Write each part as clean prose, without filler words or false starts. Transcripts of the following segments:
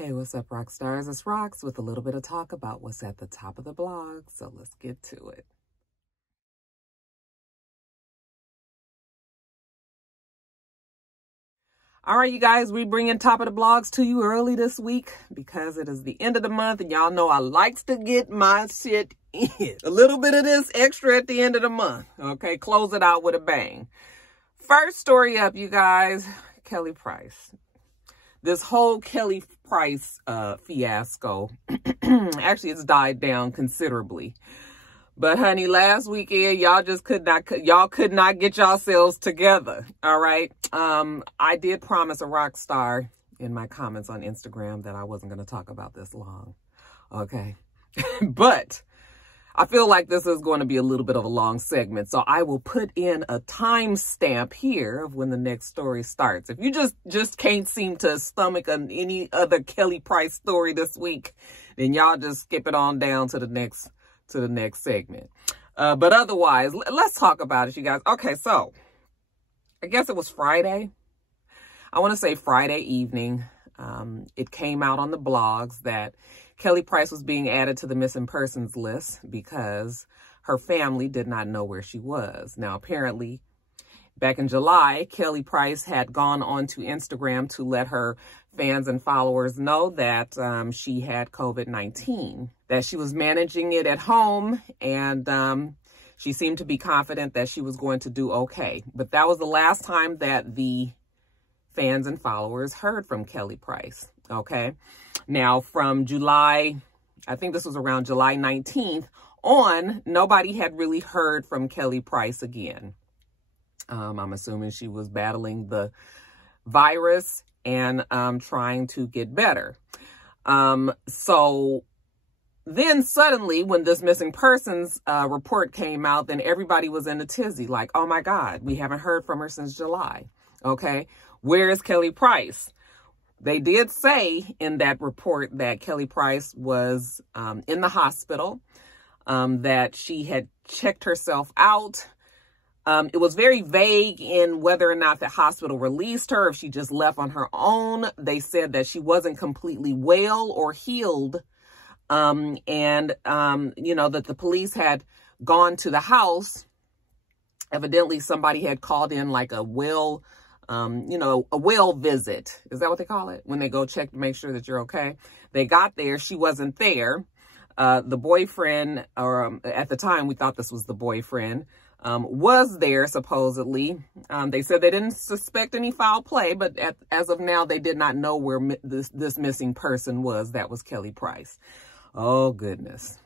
Hey, what's up, rock stars? It's Rox with a little bit of talk about what's at the top of the blog. So let's get to it. All right, you guys, we bringing top of the blogs to you early this week because it is the end of the month, and y'all know I likes to get my shit in. A little bit of this extra at the end of the month. Okay, close it out with a bang. First story up, you guys, KellyPrice. This whole KellyPrice fiasco, actually, it's died down considerably. But honey, last weekend, y'all just could not get yourselves together. All right. I did promise a rock star in my comments on Instagram that I wasn't going to talk about this long. Okay. But I feel like this is going to be a little bit of a long segment. So I will put in a timestamp here of when the next story starts. If you just can't seem to stomach any other KellyPrice story this week, then y'all just skip it on down to the next segment. But otherwise, let's talk about it, you guys. Okay, so I guess it was Friday. I want to say Friday evening. It came out on the blogs that KellyPrice was being added to the missing persons list because her family did not know where she was. Now, apparently, back in July, KellyPrice had gone onto Instagram to let her fans and followers know that she had COVID-19, that she was managing it at home, and she seemed to be confident that she was going to do okay. But that was the last time that the fans and followers heard from KellyPrice, okay? Now, from July, I think this was around July 19th on, nobody had really heard from KellyPrice again. I'm assuming she was battling the virus and trying to get better. So then suddenly when this missing persons report came out, then everybody was in a tizzy, like, oh my God, we haven't heard from her since July. Okay, where is KellyPrice? They did say in that report that KellyPrice was in the hospital, that she had checked herself out. It was very vague in whether or not the hospital released her, if she just left on her own. They said that she wasn't completely well or healed. You know, that the police had gone to the house. Evidently, somebody had called in like a well visit. Is that what they call it? When they go check to make sure that you're okay. They got there. She wasn't there. The boyfriend, or at the time, we thought this was the boyfriend, was there supposedly. They said they didn't suspect any foul play, but as of now, they did not know where this missing person was. That was KellyPrice. Oh, goodness.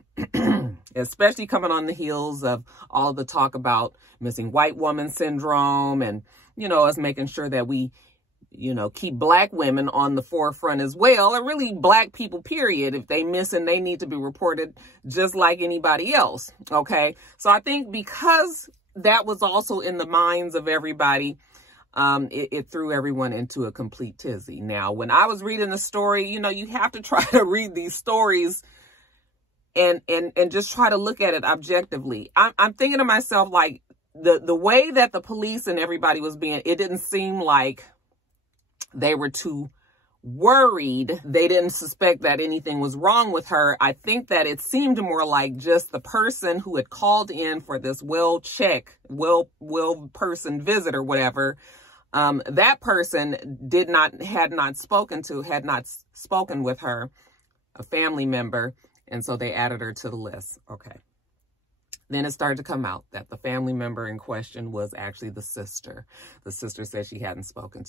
Especially coming on the heels of all the talk about missing white woman syndrome and, you know, us making sure that we, you know, keep black women on the forefront as well, or really black people, period. If they miss, and they need to be reported just like anybody else. Okay. So I think because that was also in the minds of everybody, it threw everyone into a complete tizzy. Now, when I was reading the story, you know, you have to try to read these stories and just try to look at it objectively. I'm thinking to myself, like, the way that the police and everybody was being, it didn't seem like they were too worried. They didn't suspect that anything was wrong with her. I think that it seemed more like just the person who had called in for this well person visit or whatever. That person had not spoken with her, a family member. And so they added her to the list. Okay. Then it started to come out that the family member in question was actually the sister. The sister said she hadn't spoken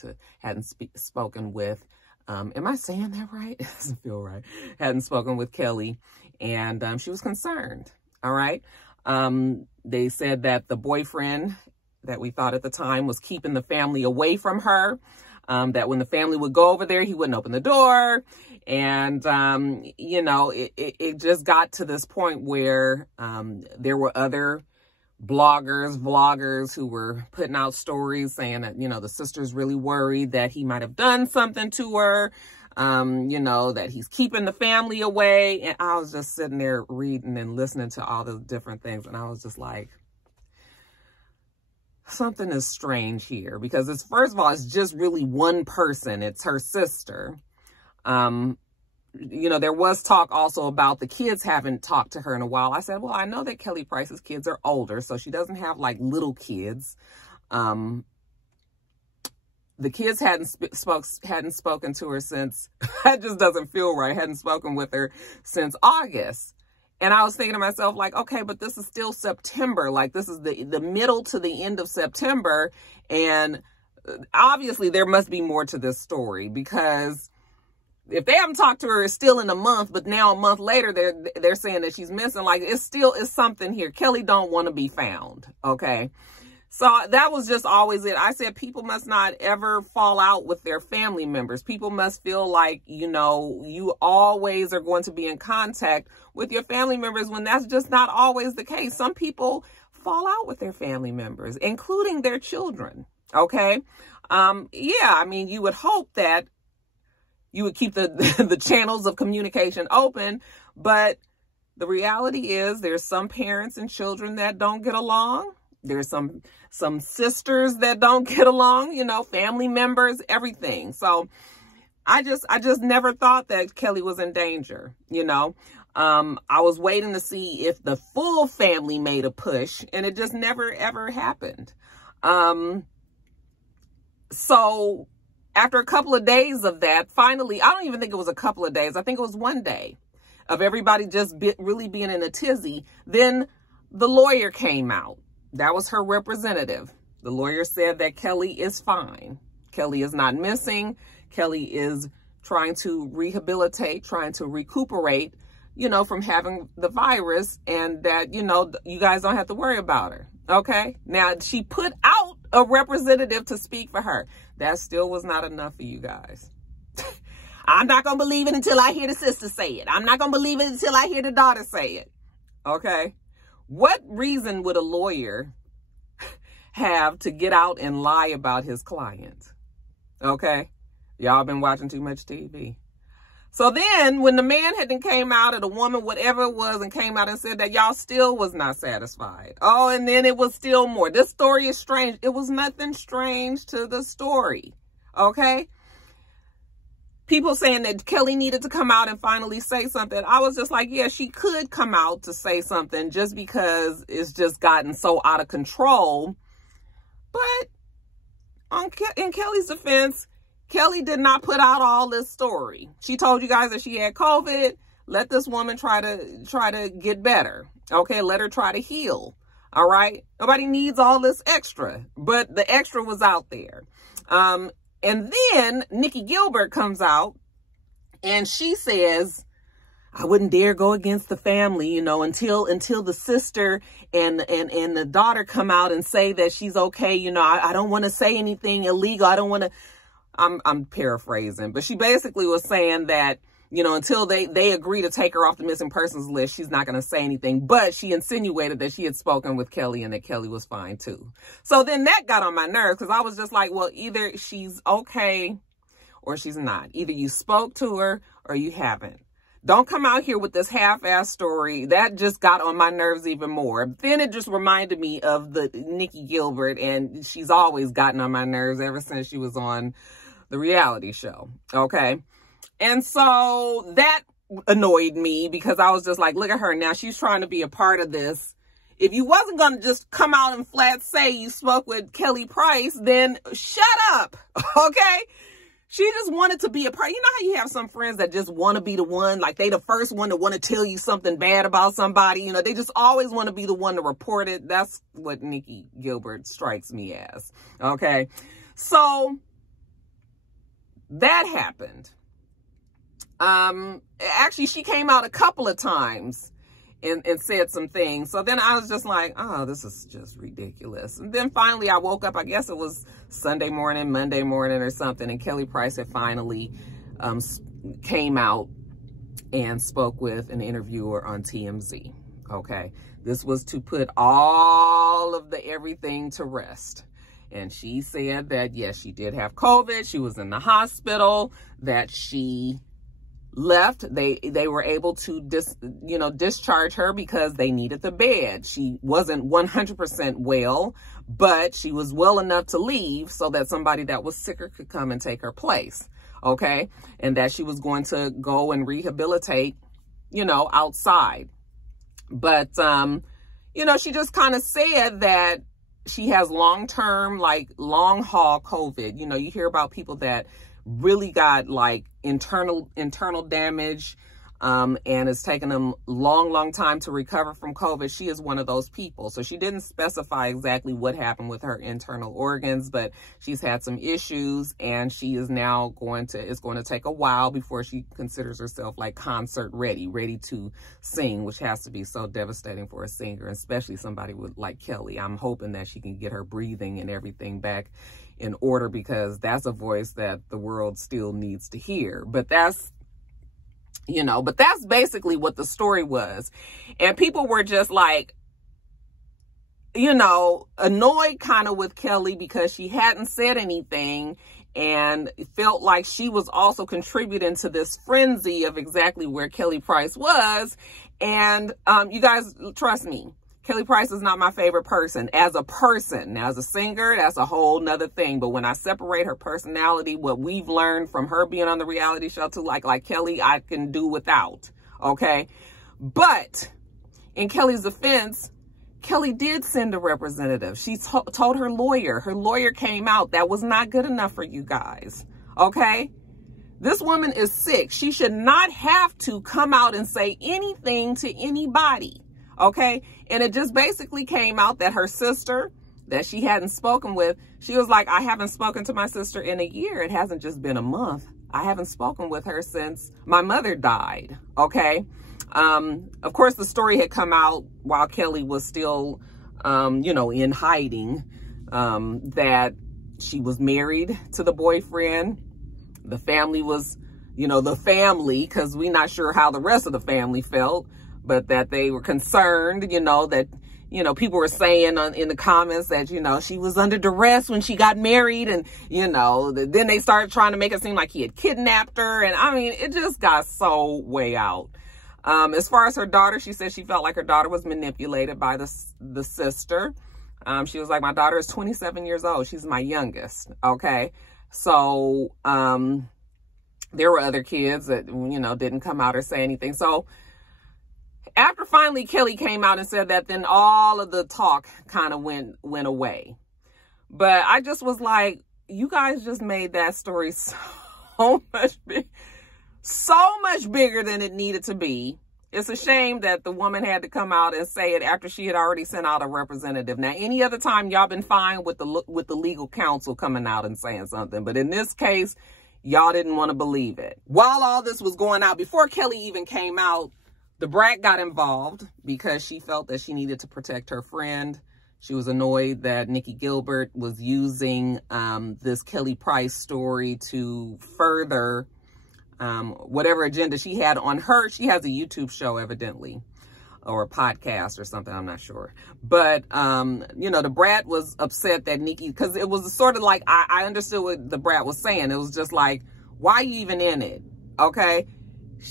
with, am I saying that right? It doesn't feel right. Hadn't spoken with Kelly, and she was concerned. All right. They said that the boyfriend that we thought at the time was keeping the family away from her. That when the family would go over there, he wouldn't open the door. And, you know, it just got to this point where there were other vloggers who were putting out stories saying that, you know, the sister's really worried that he might have done something to her, you know, that he's keeping the family away. And I was just sitting there reading and listening to all the different things. And I was just like, something is strange here, because it's, first of all, it's just really one person. It's her sister. you know, there was talk also about the kids haven't talked to her in a while. I said, well, I know that KellyPrice's kids are older, so she doesn't have like little kids. The kids hadn't spoken to her since, that just doesn't feel right, hadn't spoken with her since August. And I was thinking to myself, like, okay, but this is still September. Like, this is the middle to the end of September. And obviously there must be more to this story, because if they haven't talked to her, it's still in a month, but now a month later, they're saying that she's missing. Like, it still is something here. Kelly don't want to be found. Okay. So that was just always it. I said people must not ever fall out with their family members. People must feel like, you know, you always are going to be in contact with your family members, when that's just not always the case. Some people fall out with their family members, including their children. Okay. Yeah, I mean, you would hope that you would keep the channels of communication open, but the reality is there's some parents and children that don't get along. There's some sisters that don't get along, you know, family members, everything. So I just never thought that Kelly was in danger, you know. I was waiting to see if the full family made a push, and it just never, ever happened. So after a couple of days of that, finally, I don't even think it was a couple of days. I think it was one day of everybody just really being in a tizzy. Then the lawyer came out. That was her representative. The lawyer said that Kelly is fine. Kelly is not missing. Kelly is trying to rehabilitate, trying to recuperate, you know, from having the virus, and that, you know, you guys don't have to worry about her. Okay. Now, she put out a representative to speak for her. That still was not enough for you guys. I'm not going to believe it until I hear the sister say it. I'm not going to believe it until I hear the daughter say it. Okay. What reason would a lawyer have to get out and lie about his client? Okay. Y'all been watching too much TV. So then when the man had came out, or the woman, whatever it was, and came out and said that y'all still was not satisfied. Oh, and then it was still more. This story is strange. It was nothing strange to the story. Okay. People saying that Kelly needed to come out and finally say something. I was just like, yeah, she could come out to say something, just because it's just gotten so out of control. But in Kelly's defense, Kelly did not put out all this story. She told you guys that she had COVID. Let this woman try to get better. Okay, let her try to heal. All right. Nobody needs all this extra, but the extra was out there. And then Nikki Gilbert comes out and she says, I wouldn't dare go against the family, you know, until the sister and the daughter come out and say that she's okay. You know, I don't want to say anything illegal. I don't want to, I'm paraphrasing, but she basically was saying that, you know, until they agree to take her off the missing persons list, she's not going to say anything. But she insinuated that she had spoken with Kelly and that Kelly was fine too. So then that got on my nerves, because I was just like, well, either she's okay or she's not. Either you spoke to her or you haven't. Don't come out here with this half-ass story. That just got on my nerves even more. Then it just reminded me of the Nikki Gilbert, and she's always gotten on my nerves ever since she was on the reality show. Okay. And so that annoyed me, because I was just like, look at her. Now she's trying to be a part of this. If you wasn't going to just come out and flat say you spoke with KellyPrice, then shut up. Okay. She just wanted to be a part. You know how you have some friends that just want to be the one, like they the first one to want to tell you something bad about somebody. You know, they just always want to be the one to report it. That's what Nikki Gilbert strikes me as. Okay. So that happened. Actually, she came out a couple of times and said some things. So then I was just like, oh, this is just ridiculous. And then finally I woke up, I guess it was Sunday morning, Monday morning or something, and KellyPrice had finally came out and spoke with an interviewer on TMZ. Okay. This was to put all of the everything to rest. And she said that, yes, she did have COVID. She was in the hospital, that she left. They were able to discharge her because they needed the bed. She wasn't 100% well, but she was well enough to leave so that somebody that was sicker could come and take her place. okay? And that she was going to go and rehabilitate, you know, outside. But, you know, she just kind of said that she has long-term, like long-haul COVID. You know, you hear about people that really got like internal damage, and it's taken them long time to recover from COVID. She is one of those people. So she didn't specify exactly what happened with her internal organs, but she's had some issues, and she is now it's going to take a while before she considers herself like concert ready to sing, which has to be so devastating for a singer, especially somebody like Kelly. I'm hoping that she can get her breathing and everything back in order, because that's a voice that the world still needs to hear. But that's basically what the story was. And people were just like, you know, annoyed kind of with Kelly because she hadn't said anything, and felt like she was also contributing to this frenzy of exactly where KellyPrice was. And you guys, trust me, KellyPrice is not my favorite person as a person. Now, as a singer, that's a whole nother thing. But when I separate her personality, what we've learned from her being on the reality show too, like Kelly, I can do without, okay? But in Kelly's defense, Kelly did send a representative. She told her lawyer. Her lawyer came out. That was not good enough for you guys, okay? This woman is sick. She should not have to come out and say anything to anybody. Okay. And it just basically came out that her sister that she hadn't spoken with, she was like, I haven't spoken to my sister in a year. It hasn't just been a month. I haven't spoken with her since my mother died. Okay. Of course, the story had come out while Kelly was still, you know, in hiding, that she was married to the boyfriend. The family was, you know, because we're not sure how the rest of the family felt, but that they were concerned, you know, that, you know, people were saying in the comments that, you know, she was under duress when she got married. And, you know, then they started trying to make it seem like he had kidnapped her. And I mean, it just got so way out. As far as her daughter, she said she felt like her daughter was manipulated by the sister. She was like, my daughter is 27 years old. She's my youngest. Okay. So, there were other kids that, you know, didn't come out or say anything. So, after finally Kelly came out and said that, then all of the talk kind of went away. But I just was like, you guys just made that story so much bigger than it needed to be. It's a shame that the woman had to come out and say it after she had already sent out a representative. Now, any other time, y'all been fine with the legal counsel coming out and saying something. But in this case, y'all didn't want to believe it. While all this was going out, before Kelly even came out, the brat got involved because she felt that she needed to protect her friend. She was annoyed that Nikki Gilbert was using this KellyPrice story to further whatever agenda she had on her. She has a YouTube show, evidently, or a podcast or something. I'm not sure. But, you know, the brat was upset that Nikki, because it was sort of like, I understood what the brat was saying. It was just like, why are you even in it? Okay.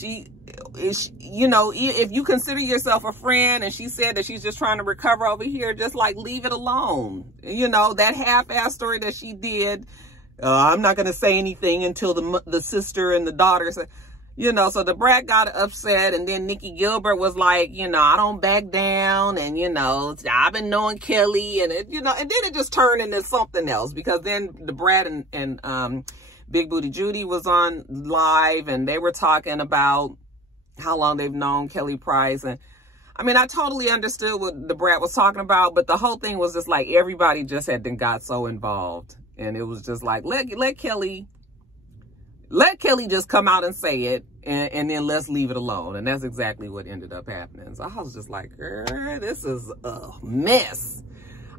You know, if you consider yourself a friend and she said that she's just trying to recover over here, just like leave it alone. You know, that half-ass story that she did, I'm not going to say anything until the sister and the daughter said, you know, so the brat got upset, and then Nikki Gilbert was like, you know, I don't back down, and, you know, I've been knowing Kelly, and it, you know, and then it just turned into something else, because then the brat and Big Booty Judy was on live, and they were talking about how long they've known KellyPrice. And I mean, I totally understood what the brat was talking about, but the whole thing was just like, everybody just got so involved, and it was just like, let Kelly just come out and say it, and then let's leave it alone. And that's exactly what ended up happening. So I was just like, girl, this is a mess.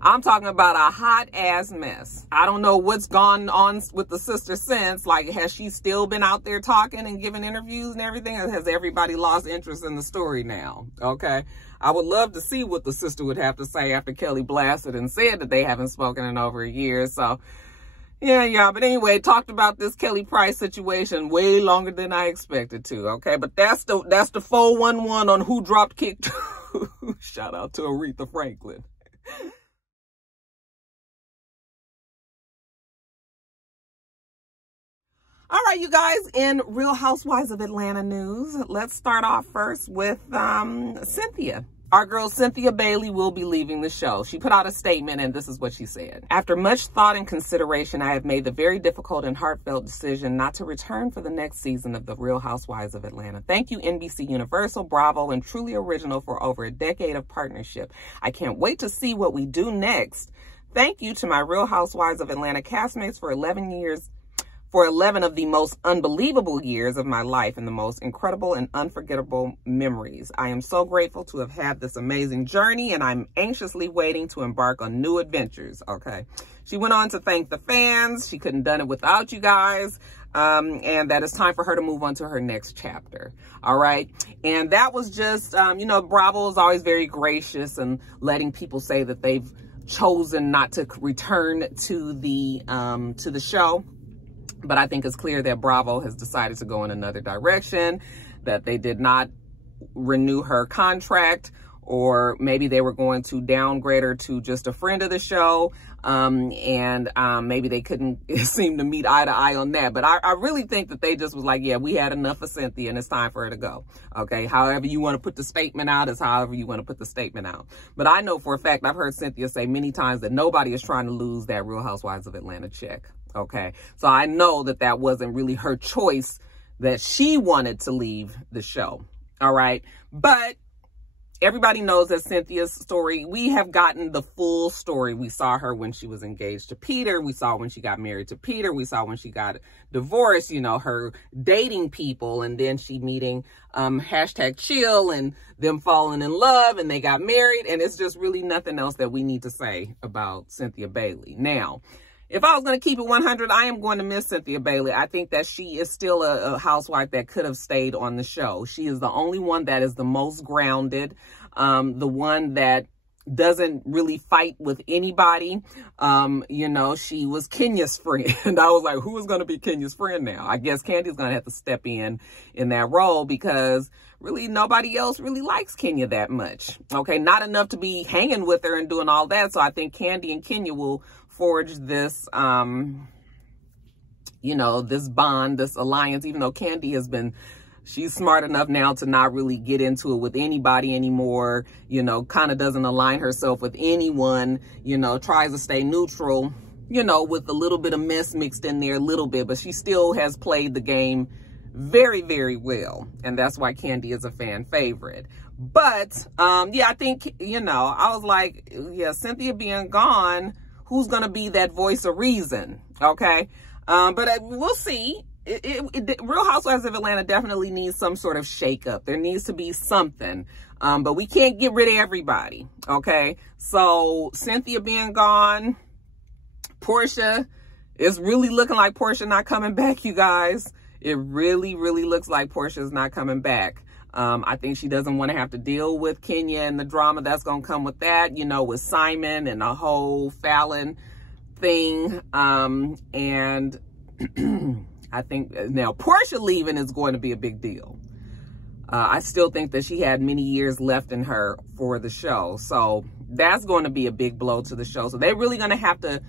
I'm talking about a hot ass mess. I don't know what's gone on with the sister since. Like, has she still been out there talking and giving interviews and everything? Or has everybody lost interest in the story now? Okay. I would love to see what the sister would have to say after Kelly blasted and said that they haven't spoken in over a year. So, yeah, y'all. But anyway, talked about this KellyPrice situation way longer than I expected to. Okay. But that's the 411 on who dropped kick. Shout out to Aretha Franklin. All right, you guys, in Real Housewives of Atlanta news, let's start off first with Cynthia. Our girl Cynthia Bailey will be leaving the show. She put out a statement, and this is what she said. After much thought and consideration, I have made the very difficult and heartfelt decision not to return for the next season of The Real Housewives of Atlanta. Thank you, NBC Universal, Bravo, and Truly Original for over a decade of partnership. I can't wait to see what we do next. Thank you to my Real Housewives of Atlanta castmates for 11 of the most unbelievable years of my life and the most incredible and unforgettable memories. I am so grateful to have had this amazing journey, and I'm anxiously waiting to embark on new adventures. Okay. She went on to thank the fans. She couldn't have done it without you guys. And that it's time for her to move on to her next chapter. All right. And that was just, you know, Bravo is always very gracious and letting people say that they've chosen not to return to the show. But I think it's clear that Bravo has decided to go in another direction, that they did not renew her contract, or maybe they were going to downgrade her to just a friend of the show. Maybe they couldn't seem to meet eye to eye on that. But I really think that they just was like, yeah, we had enough of Cynthia and it's time for her to go. Okay. However you want to put the statement out is however you want to put the statement out. But I know for a fact, I've heard Cynthia say many times that nobody is trying to lose that Real Housewives of Atlanta check. Okay. So I know that that wasn't really her choice, that she wanted to leave the show. All right. But everybody knows that Cynthia's story, we have gotten the full story. We saw her when she was engaged to Peter. We saw when she got married to Peter. We saw when she got divorced, you know, her dating people, and then she meeting #chill and them falling in love, and they got married. And it's just really nothing else that we need to say about Cynthia Bailey. Now, if I was going to keep it 100, I am going to miss Cynthia Bailey. I think that she is still a housewife that could have stayed on the show. She is the only one that is the most grounded, the one that doesn't really fight with anybody. You know, she was Kenya's friend. I was like, who is going to be Kenya's friend now? I guess Candy's going to have to step in that role, because really nobody else really likes Kenya that much. Okay, not enough to be hanging with her and doing all that. So I think Candy and Kenya will forge this, you know, this bond, this alliance, even though Candy has been, she's smart enough now to not really get into it with anybody anymore, you know, kind of doesn't align herself with anyone, you know, tries to stay neutral, you know, with a little bit of mess mixed in there a little bit, but she still has played the game very, very well. And that's why Candy is a fan favorite. But, yeah, I think, you know, I was like, yeah, Cynthia being gone, who's going to be that voice of reason? Okay. But we'll see. Real Housewives of Atlanta definitely needs some sort of shakeup. There needs to be something. But we can't get rid of everybody. Okay. So Cynthia being gone, Portia, it's really looking like Portia not coming back, you guys. It really, really looks like Portia's not coming back. I think she doesn't want to have to deal with Kenya and the drama that's going to come with that, you know, with Simon and the whole Fallon thing. And I think now Portia leaving is going to be a big deal. I still think that she had many years left in her for the show. So that's going to be a big blow to the show. So they're really going to have to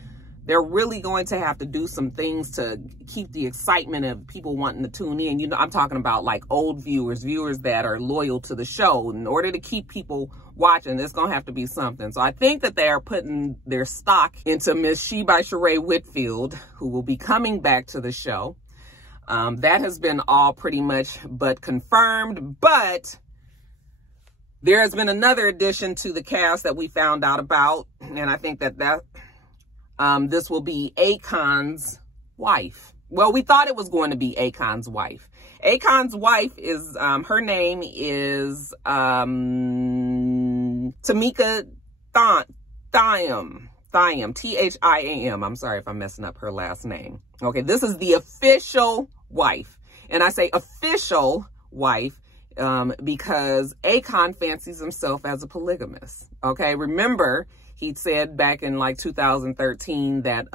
do some things to keep the excitement of people wanting to tune in. You know, I'm talking about like old viewers that are loyal to the show. In order to keep people watching, there's going to have to be something. So I think that they are putting their stock into Miss She by Sheree Whitfield, who will be coming back to the show. That has been all pretty much but confirmed, but there has been another addition to the cast that we found out about. And I think that this will be Akon's wife. Well, we thought it was going to be Akon's wife. Akon's wife is, her name is Tamika Thiam, Thiam. I'm sorry if I'm messing up her last name. Okay, this is the official wife. And I say official wife because Akon fancies himself as a polygamist. Okay, remember, he said back in like 2013 that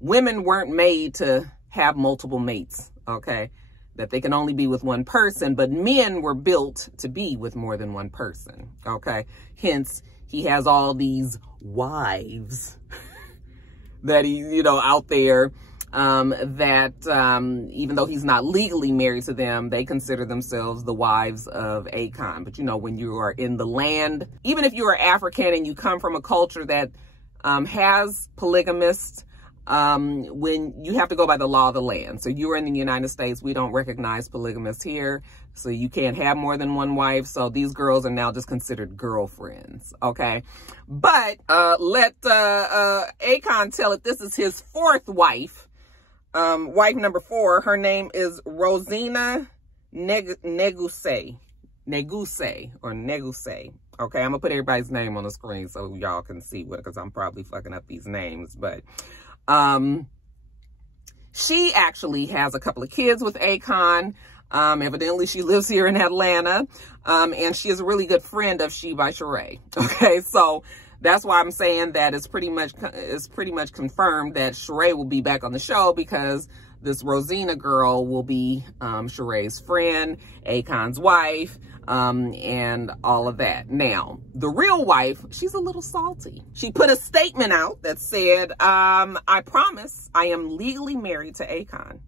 women weren't made to have multiple mates, okay? That they can only be with one person, but men were built to be with more than one person, okay? Hence, he has all these wives that he, you know, out there even though he's not legally married to them, they consider themselves the wives of Akon. But you know, when you are in the land, even if you are African and you come from a culture that has polygamists, when you have to go by the law of the land. So you're in the United States, we don't recognize polygamists here. So you can't have more than one wife. So these girls are now just considered girlfriends. Okay. But, let, Akon tell it, this is his fourth wife. Wife number 4, her name is Rosina Neguse. Okay, I'm gonna put everybody's name on the screen so y'all can see what, because I'm probably fucking up these names. But she actually has a couple of kids with Akon. Evidently she lives here in Atlanta. And she is a really good friend of She by Sheree. Okay, so that's why I'm saying that it's pretty much confirmed that Sheree will be back on the show, because this Rosina girl will be Sheree's friend, Akon's wife, and all of that. Now, the real wife, she's a little salty. She put a statement out that said, I promise I am legally married to Akon.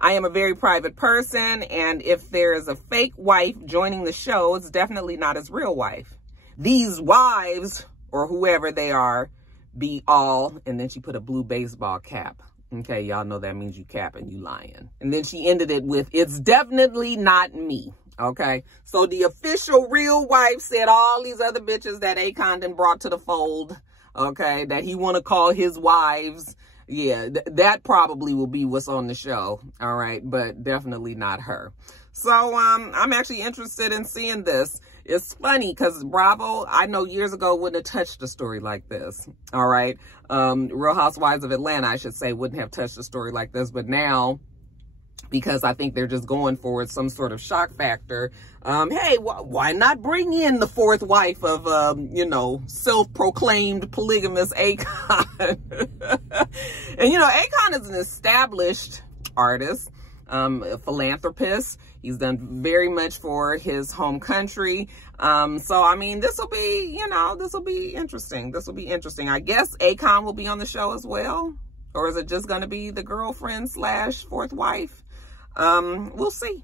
I am a very private person, and if there is a fake wife joining the show, it's definitely not his real wife. These wives, or whoever they are, be all, and then she put a blue baseball cap. Okay, y'all know that means you capping, you lying. And then she ended it with, it's definitely not me. Okay, so the official real wife said all these other bitches that Akon done brought to the fold, okay, that he want to call his wives. Yeah, that probably will be what's on the show. All right, but definitely not her. So I'm actually interested in seeing this. It's funny because Bravo, I know years ago, wouldn't have touched a story like this. All right. Real Housewives of Atlanta, I should say, wouldn't have touched a story like this. But now, because I think they're just going for some sort of shock factor, hey, why not bring in the fourth wife of, you know, self-proclaimed polygamous Akon? And, you know, Akon is an established artist, a philanthropist. He's done very much for his home country. So, I mean, this will be, you know, this will be interesting. This will be interesting. I guess Akon will be on the show as well. Or is it just going to be the girlfriend / fourth wife? We'll see.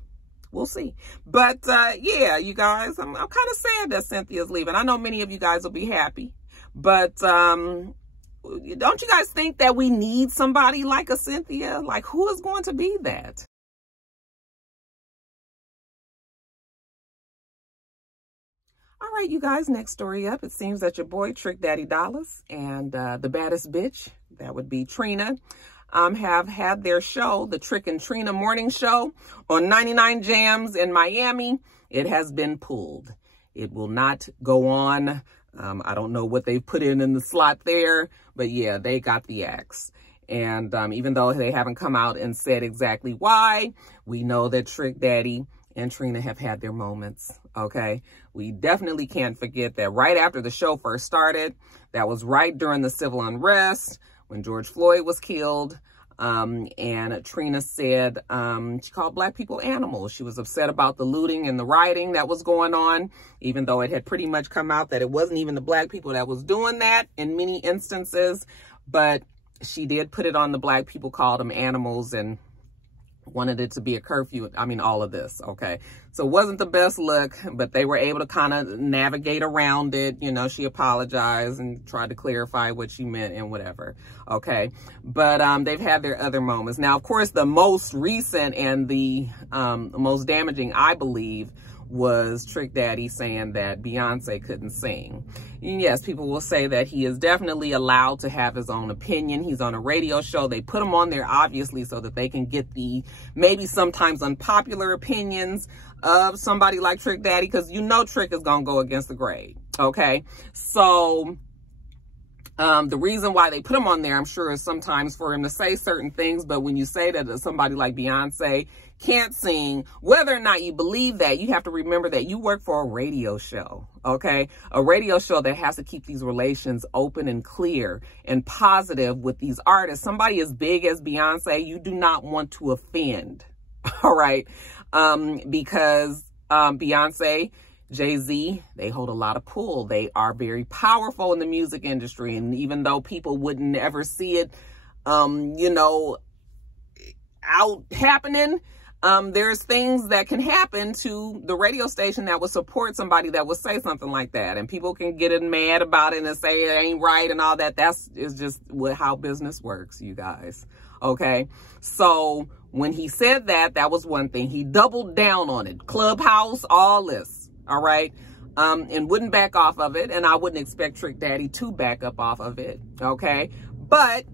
We'll see. But, yeah, you guys, I'm kind of sad that Cynthia's leaving. I know many of you guys will be happy. But, don't you guys think that we need somebody like a Cynthia? Like, who is going to be that? All right, you guys, next story up. It seems that your boy, Trick Daddy Dollars, and the baddest bitch, that would be Trina, have had their show, the Trick and Trina morning show on 99 Jams in Miami. It has been pulled. It will not go on. I don't know what they've put in the slot there, but yeah, they got the axe. And even though they haven't come out and said exactly why, we know that Trick Daddy and Trina have had their moments, okay? We definitely can't forget that right after the show first started, that was right during the civil unrest when George Floyd was killed. And Trina said she called Black people animals. She was upset about the looting and the rioting that was going on, even though it had pretty much come out that it wasn't even the Black people that was doing that in many instances. But she did put it on the Black people, called them animals, and wanted it to be a curfew. I mean, all of this, okay? So it wasn't the best look, but they were able to kind of navigate around it. You know, she apologized and tried to clarify what she meant and whatever, okay? But they've had their other moments. Now, of course, the most recent and the most damaging, I believe, was Trick Daddy saying that Beyonce couldn't sing. And yes, people will say that he is definitely allowed to have his own opinion. He's on a radio show. They put him on there, obviously, so that they can get the maybe sometimes unpopular opinions of somebody like Trick Daddy, because you know Trick is going to go against the grain, okay? So the reason why they put him on there, I'm sure, is sometimes for him to say certain things. But when you say that somebody like Beyonce can't sing, whether or not you believe that, you have to remember that you work for a radio show, okay? A radio show that has to keep these relations open and clear and positive with these artists. Somebody as big as Beyonce, you do not want to offend, all right? Because Beyonce, Jay-Z, they hold a lot of pull. They are very powerful in the music industry. And even though people wouldn't ever see it you know, out happening, there's things that can happen to the radio station that would support somebody that would say something like that. And people can get mad about it and say it ain't right and all that. Is just how business works, you guys. Okay. So when he said that, that was one thing. He doubled down on it. Clubhouse, all this. All right. And wouldn't back off of it. And I wouldn't expect Trick Daddy to back up off of it. Okay. But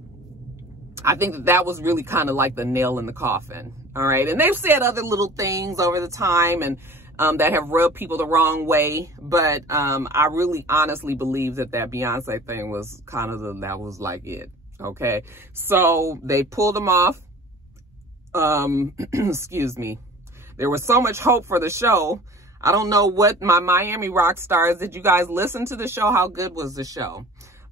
I think that was really kind of like the nail in the coffin. All right. And they've said other little things over the time and that have rubbed people the wrong way. But I really honestly believe that Beyonce thing was kind of that was like it. Okay. So they pulled him off. Excuse me. There was so much hope for the show. I don't know what my Miami rock stars, did you guys listen to the show? How good was the show?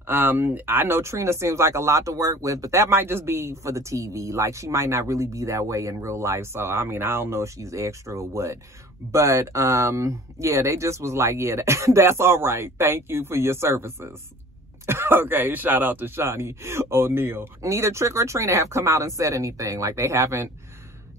I know Trina seems like a lot to work with, but that might just be for the TV. Like, she might not really be that way in real life. So, I mean, I don't know if she's extra or what. But, yeah, they just was like, yeah, that's all right. Thank you for your services. Okay, shout out to Shawnee O'Neal. Neither Trick or Trina have come out and said anything. Like, they haven't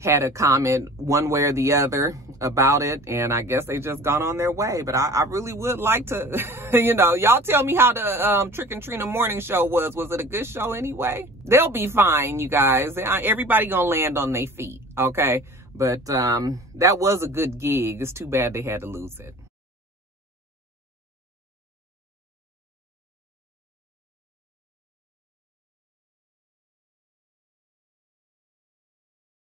had a comment one way or the other about it, and I guess they just gone on their way. But I really would like to, you know, y'all tell me how the Trick and Trina morning show was. Was it a good show anyway? They'll be fine, you guys. Everybody gonna land on their feet, okay? But that was a good gig. It's too bad they had to lose it.